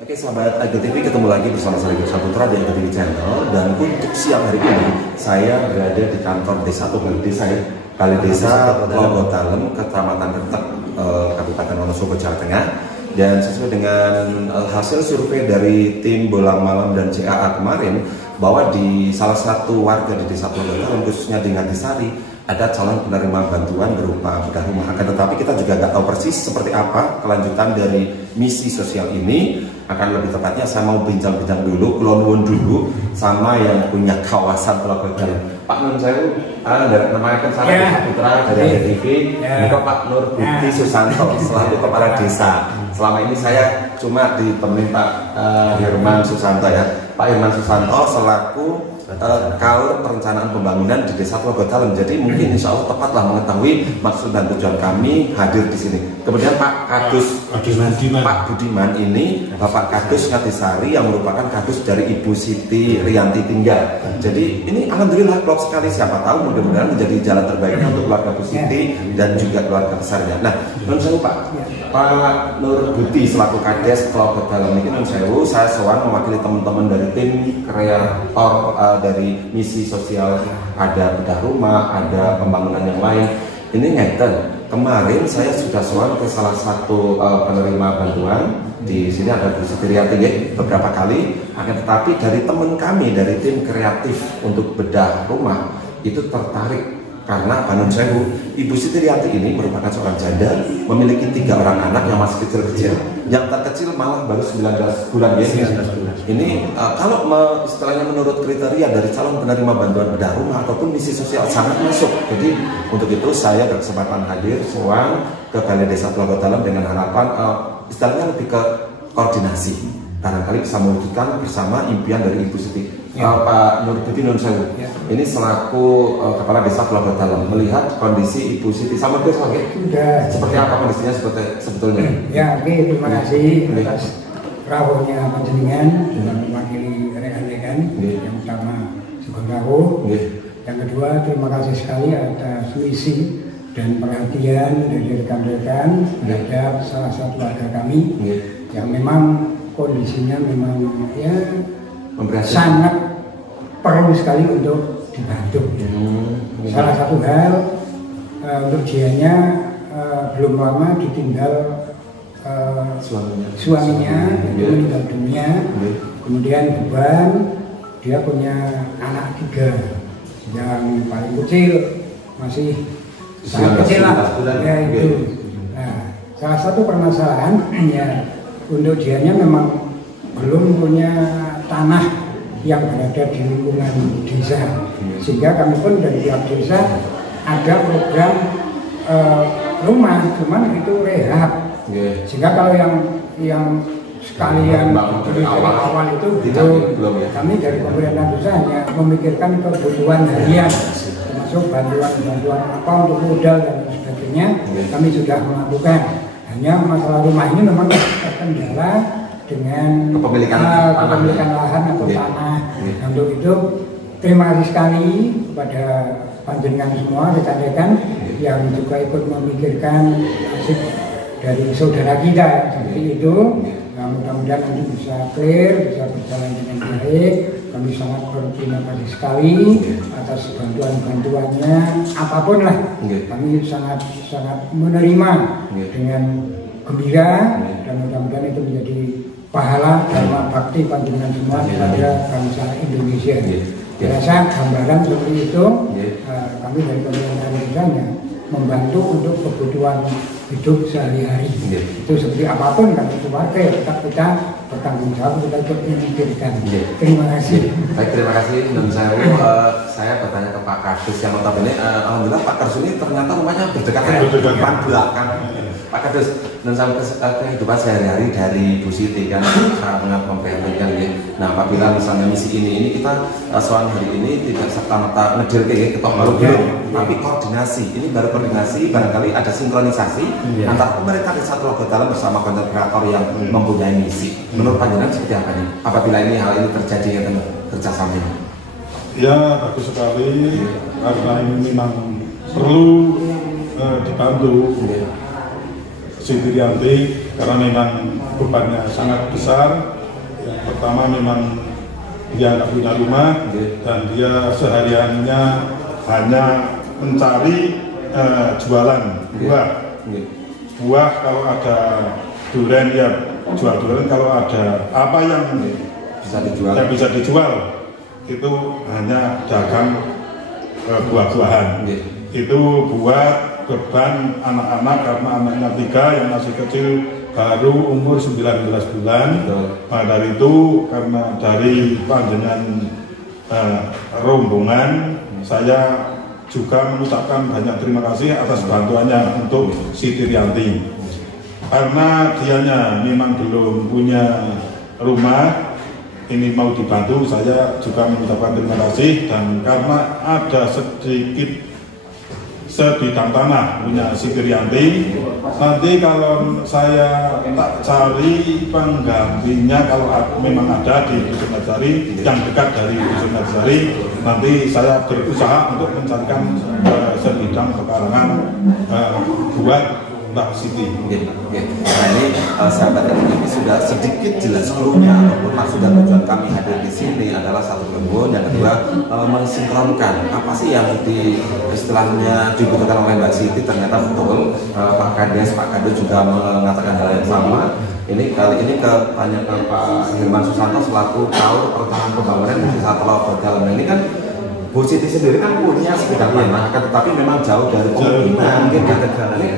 Oke sahabat Agil TV, ketemu lagi bersama saya Gusha Putra di Agil TV Channel. Dan untuk siang hari ini saya berada di kantor desa atau balai desa ya, balai desa Logotalem, Kecamatan Retek, Kabupaten Wonosobo, Jawa Tengah. Dan sesuai dengan hasil survei dari tim Bolang Malam dan CAA kemarin, bahwa di salah satu warga di desa Logotalem, khususnya di Ngadisari, ada calon penerima bantuan berupa bedah rumah. Akan tetapi kita juga nggak tahu persis seperti apa kelanjutan dari misi sosial ini. Akan lebih tepatnya saya mau bincang-bincang dulu, kulon dulu sama yang punya kawasan Logotalem. Pak Nun Sewu, namanya kan saya Gusha Putra dari Agil TV. Ini Pak Nur Budi Susanto selaku kepala desa. Selama ini saya cuma ditemani Pak Herman Susanto ya. Pak Herman Susanto selaku Kaur Perencanaan Pembangunan di Desa Logotalem. Jadi mungkin insya Allah tepatlah mengetahui maksud dan tujuan kami hadir di sini. Kemudian Pak Kadus Pak Budiman ini Bapak Kadus Ngadisari yang merupakan kadus dari Ibu Siti Rianti Tinggal. Jadi ini alhamdulillah klop sekali, siapa tahu mudah-mudahan menjadi jalan terbaiknya untuk keluarga Bu Siti dan juga keluarga besarnya. Nah, Nun Sewu Pak Nur Budi selaku Kades Logotalem ini, Nun Sewu, saya sowan mewakili teman-teman dari tim kreator dari misi sosial, ada bedah rumah, ada pembangunan yang lain. Ini ngeten, kemarin saya sudah sowan ke salah satu penerima bantuan. Di sini ada Bu Siti Rianti ya, beberapa kali. Akan tetapi dari teman kami dari tim kreatif untuk bedah rumah itu tertarik karena Pak Nun Sewu, Ibu Siti Rianti ini merupakan seorang janda, memiliki 3 orang anak yang masih kecil-kecil. Yang terkecil malah baru 19 bulan ya. 19 bulan. Ini kalau istilahnya menurut kriteria dari calon penerima bantuan bedah rumah ataupun misi sosial sangat masuk. Jadi untuk itu saya berkesempatan hadir sowan ke Balai Desa Logotalem dengan harapan istilahnya lebih ke koordinasi, barangkali bisa mewujudkan bersama impian dari Ibu Siti. Pak Nur Budi Nun Sewu, ini selaku Kepala Desa Logotalem, melihat kondisi Ibu Siti sama itu sudah seperti apa kondisinya sebetulnya? Ya, oke, terima kasih atas rawuhnya panjenengan dan mewakili rekan-rekan. Yang pertama Sugeng Rawuh, yang kedua terima kasih sekali atas misi dan perhatian dari rekan-rekan terhadap salah satu warga kami yang memang kondisinya memang ya sangat perlu sekali untuk dibantu. Salah satu hal untuk dianya belum lama ditinggal suaminya meninggal dunia, kemudian beban dia punya anak 3 yang paling kecil masih sangat kecil lah ya itu. Nah, salah satu permasalahan ya untuk dianya memang belum punya tanah yang berada di lingkungan desa, sehingga kami pun dari pihak desa ada program rumah, cuman itu rehab. Sehingga kalau yang sekalian dari awal itu kami dari pemerintah desa hanya memikirkan kebutuhan harian, termasuk bantuan apa untuk modal dan sebagainya. Kami sudah melakukan. Hanya masalah rumah ini memang terkendala dengan kepemilikan lahan atau tanah. Untuk itu terima kasih sekali kepada panjenengan semua, rekan-rekan yang juga ikut memikirkan nasib dari saudara kita seperti itu. Nah, mudah-mudahan nanti bisa clear, bisa berjalan dengan baik. Kami sangat berterima kasih sekali atas bantuan-bantuannya, apapun lah. Kami sangat menerima dengan gembira dan mudah-mudahan itu menjadi pahala dharma bakti panjenengan semua kepada bangsa Indonesia. Dirasa gambaran seperti itu, kami dari pemerintah desanya membantu untuk kebutuhan hidup sehari-hari. Itu seperti apapun kami keluarga ya tetap kita bertanggung jawab, kita ikut memikirkan. Terima kasih. Baik, terima kasih Nun Sewu. Saya bertanya ke Pak Kadus yang notabene alhamdulillah Pak Kadus ini ternyata rumahnya berdekatan depan belakang. Pak Kadus, Nun Sewu, kehidupan sehari-hari dari Bu Siti kan sangat memprihatinkan ya. Nah, apabila misalnya misi ini kita soal hari ini tidak serta-merta ngedil kayak ketok baru belum, tapi koordinasi. Ini baru koordinasi, barangkali ada sinkronisasi antara pemerintah Desa Logotalem bersama konten kreator yang mempunyai misi. Menurut panjenengan seperti apa nih? Apabila ini hal ini terjadi yang kerjasama? Ya, bagus sekali karena ini memang perlu dibantu. Siti Rianti karena memang bebannya sangat besar. Yang pertama memang dia nggak punya rumah dan dia sehariannya hanya mencari jualan buah kalau ada durian ya jual durian, kalau ada apa yang bisa dijual itu hanya dagang buah-buahan. Itu buat beban anak-anak karena anaknya 3 yang masih kecil baru umur 19 bulan. Nah, dari itu karena dari panjenengan rombongan saya juga mengucapkan banyak terima kasih atas bantuannya untuk Siti Rianti. Karena dianya memang belum punya rumah, ini mau dibantu, saya juga mengucapkan terima kasih. Dan karena ada sedikit sebidang tanah punya Siti Rianti, nanti kalau saya tak cari penggantinya, kalau memang ada di Dusun Nagari yang dekat dari Dusun Nagari, nanti saya berusaha untuk mencarikan sebidang pekarangan buat Mbak Siti. Nah, ini sahabat ini sudah sedikit jelas clue-nya ataupun maksud dan tujuan kami hadir di sini adalah satu kebun, yang kedua mensinkronkan apa sih yang istilahnya dibutuhkan oleh Mbak Siti. Ternyata betul Pak Kades, Pak Kades juga mengatakan hal yang sama. Ini kali ini tanya ke Pak Herman Susanto selaku Kaur Perencanaan Pembangunan di Desa Tlogodalam. Ini kan Bu Siti sendiri kan punya sebidang tanah, tetapi memang jauh dari pemukiman. Mungkin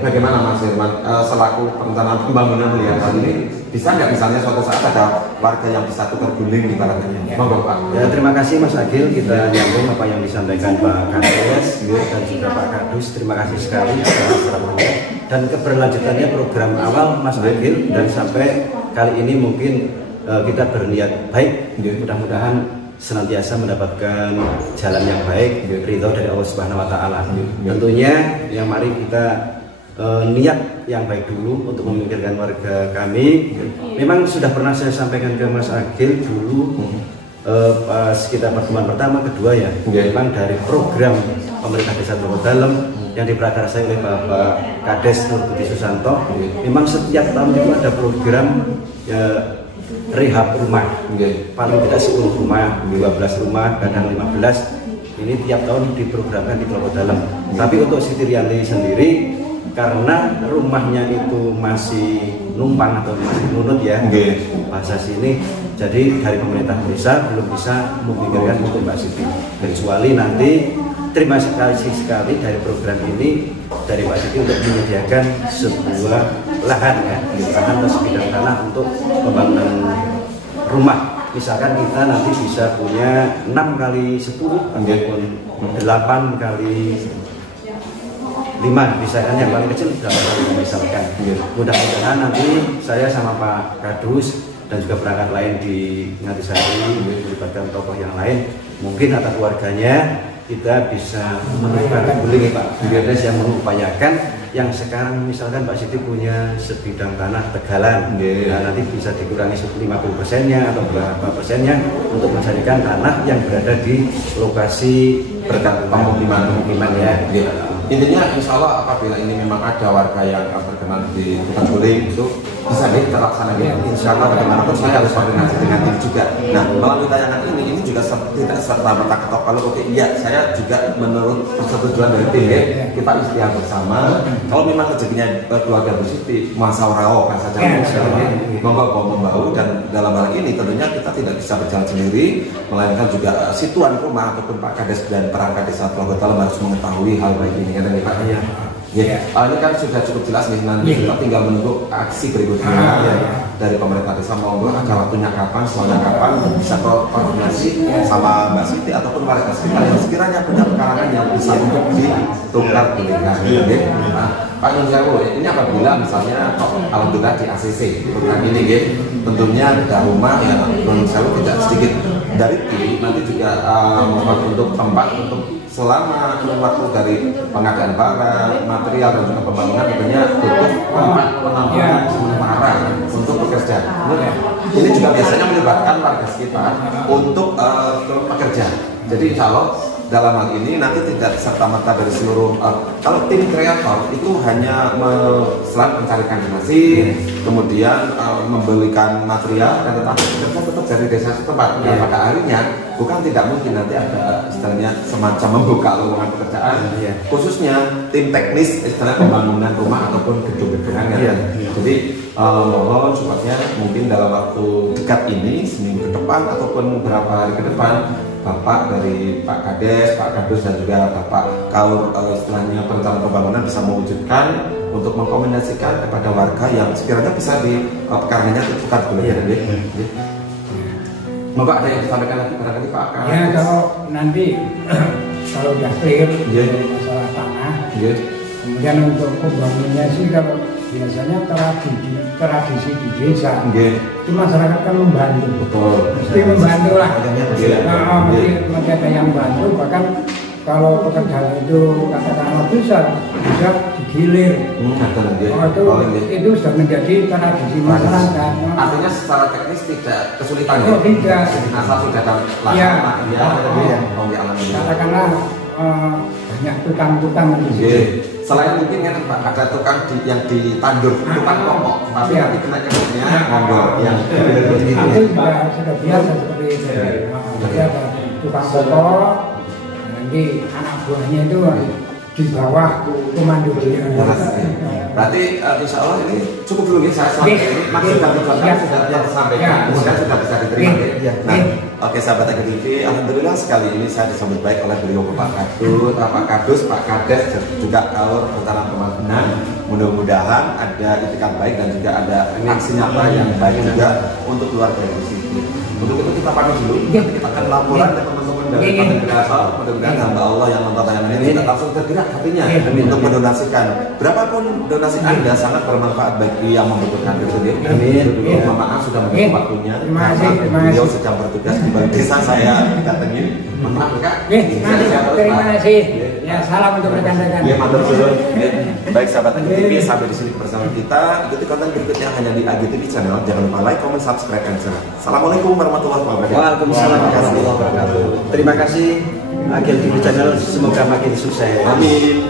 bagaimana Mas Herman selaku perencanaan pembangunan melihat hal ini, bisa nggak misalnya suatu saat ada warga yang bisa tukar guling di baratnya? Monggo Pak. Ya, terima kasih Mas Agil, kita nyambung apa yang disampaikan Pak Kades dan juga Pak Kadus. Terima kasih sekali dan keberlanjutannya program awal Mas Agil dan sampai kali ini mungkin kita berniat baik, mudah-mudahan senantiasa mendapatkan jalan yang baik, ridho dari Allah Subhanahu Wa Taala. Tentunya yang mari kita niat yang baik dulu untuk memikirkan warga kami. Memang sudah pernah saya sampaikan ke Mas Agil dulu pas kita pertemuan pertama, kedua ya. Memang dari program pemerintah Desa Tlogodalam yang diprakarsai oleh Bapak Kades Nurbudi Susanto, memang setiap tahun itu ada program rehab rumah, paling tidak 10 rumah, 12 rumah, kadang 15. Ini tiap tahun diprogramkan di Tlogodalam. Tapi untuk Siti Rianti sendiri, karena rumahnya itu masih numpang atau masih nunut ya, bahasa sini, jadi dari pemerintah desa belum bisa memikirkan untuk Mbak Siti. Kecuali nanti terima kasih sekali dari program ini dari Mbak Siti untuk menyediakan sebuah lahan ya, lahan atau sebidang tanah untuk pembangunan rumah. Misalkan kita nanti bisa punya 6 kali 10 ataupun 8 kali 5, misalkan yang paling kecil 8 kali misalkan. Mudah-mudahan nanti saya sama Pak Kadus dan juga perangkat lain di Ngatisari melibatkan tokoh yang lain, mungkin atau keluarganya kita bisa menukar guling Pak Kades yang mengupayakan yang sekarang misalkan Mbak Siti punya sebidang tanah Tegalan, nah, nanti bisa dikurangi 50%-nya atau berapa persennya untuk mencarikan tanah yang berada di lokasi pemukiman ya. Intinya insya Allah apabila ini memang ada warga yang terkenal di tukang guling itu bisa terlaksana gitu. Insya Allah bagaimanapun saya harus koordinasi dengan tim juga. Nah, melalui tayangan ini juga tidak serta-merta ketok palu. Oke, iya saya juga menurut persetujuan dari tim ya, kita istilah bersama. Kalau memang rezekinya keluarga Bu Siti masawarao kan saja, monggo membaur, dan dalam hal ini tentunya kita tidak bisa berjalan sendiri, melainkan juga situan rumah ataupun Pak Kades dan perangkat Desa Tlogodalam harus mengetahui hal baik ini. Kan Pak? Iya. Ya, ini kan sudah cukup jelas nih, nanti kita tinggal menunggu aksi berikutnya dari pemerintah desa. Monggo ada waktunya kapan, soalnya kapan bisa koordinasi sama Mbak Siti ataupun warga sekitar yang sekiranya punya pekarangan yang bisa untuk ditukar gulingan. Nah, Pak Nun Sewu, ini apabila misalnya alhamdulillah di ACC program ini, tentunya ada rumah yang Nun Sewu tidak sedikit dari tim nanti juga untuk tempat untuk selama waktu dari pengadaan barang, material dan juga pembangunan, tentunya butuh tempat penampungan sementara untuk bekerja. Ini juga biasanya melibatkan warga sekitar untuk bekerja. Jadi insya Allah dalam hal ini nanti tidak serta-merta dari seluruh kalau tim kreator itu hanya selain mencarikan donasi, kemudian membelikan material dan tetapi bekerja tetap dari desa setempat. Dan pada akhirnya bukan tidak mungkin nanti ada istilahnya semacam membuka lowongan pekerjaan, khususnya tim teknis istilah pembangunan rumah ataupun gedung-gedungan. Jadi mohon supaya mungkin dalam waktu dekat ini seminggu ke depan ataupun beberapa hari ke depan Bapak dari Pak Kades, Pak Kadus dan juga Bapak Kaur istilahnya perencanaan pembangunan bisa mewujudkan untuk mengkombinasikan kepada warga yang sekiranya bisa di pekarnya tertukar boleh ya. Bapak ada yang disampaikan lagi barangkali Pak Kadus? Ya kalau nanti kalau sudah clear masalah tanah, kemudian untuk pembangunannya sih kalau biasanya tradisi di desa itu masyarakat kan membantu, mesti membantu lah, mesti ada yang membantu. Bahkan kalau pekerjaan itu katakanlah bisa digilir, itu sudah menjadi tradisi masyarakat. Artinya secara teknis tidak kesulitan ya? Tidak. Asal sudah katakanlah banyak tukang-tukang di sini. Selain mungkin kan Pak ada tukang yang ditandur, tukang pokok, tapi nanti kena nyebutnya ngonggo yang itu sudah biasa seperti itu. Jadi ada tukang pokok, nanti anak buahnya itu di bawah komando dia. Berarti insya Allah ini cukup dulu ya saya sampaikan ini maksud dan tujuan sudah tersampaikan, kemudian sudah bisa diterima ya. Nah, oke sahabat Agi TV, alhamdulillah sekali ini saya disambut baik oleh beliau Pak Kadus, Pak Kades juga Kaur Perencanaan Pembangunan. Mudah-mudahan ada itikat baik dan juga ada aksi nyata yang baik juga untuk keluarga di sini. Untuk itu kita pamit dulu, kita akan laporan ke teman-teman dari Partai Kreator. Mudah-mudahan hamba Allah yang nonton tayangan ini tidak langsung tergerak hatinya untuk mendonasikan. Berapapun donasi Anda sangat bermanfaat bagi yang membutuhkan itu sendiri. Mohon maaf sudah menunggu waktunya. Beliau sedang bertugas di balik desa saya datengin. Maaf Kak. Terima kasih. Ya salam untuk rekan-rekan. Ya matur suwun. Baik sahabat Agi TV, sampai di sini bersama kita. Ikuti konten berikutnya hanya di Agi TV channel. Jangan lupa like, comment, subscribe, dan share. Assalamualaikum warahmatullahi wabarakatuh. Waalaikumsalam warahmatullahi wabarakatuh. Terima kasih Agi TV channel, semoga makin sukses. Amin.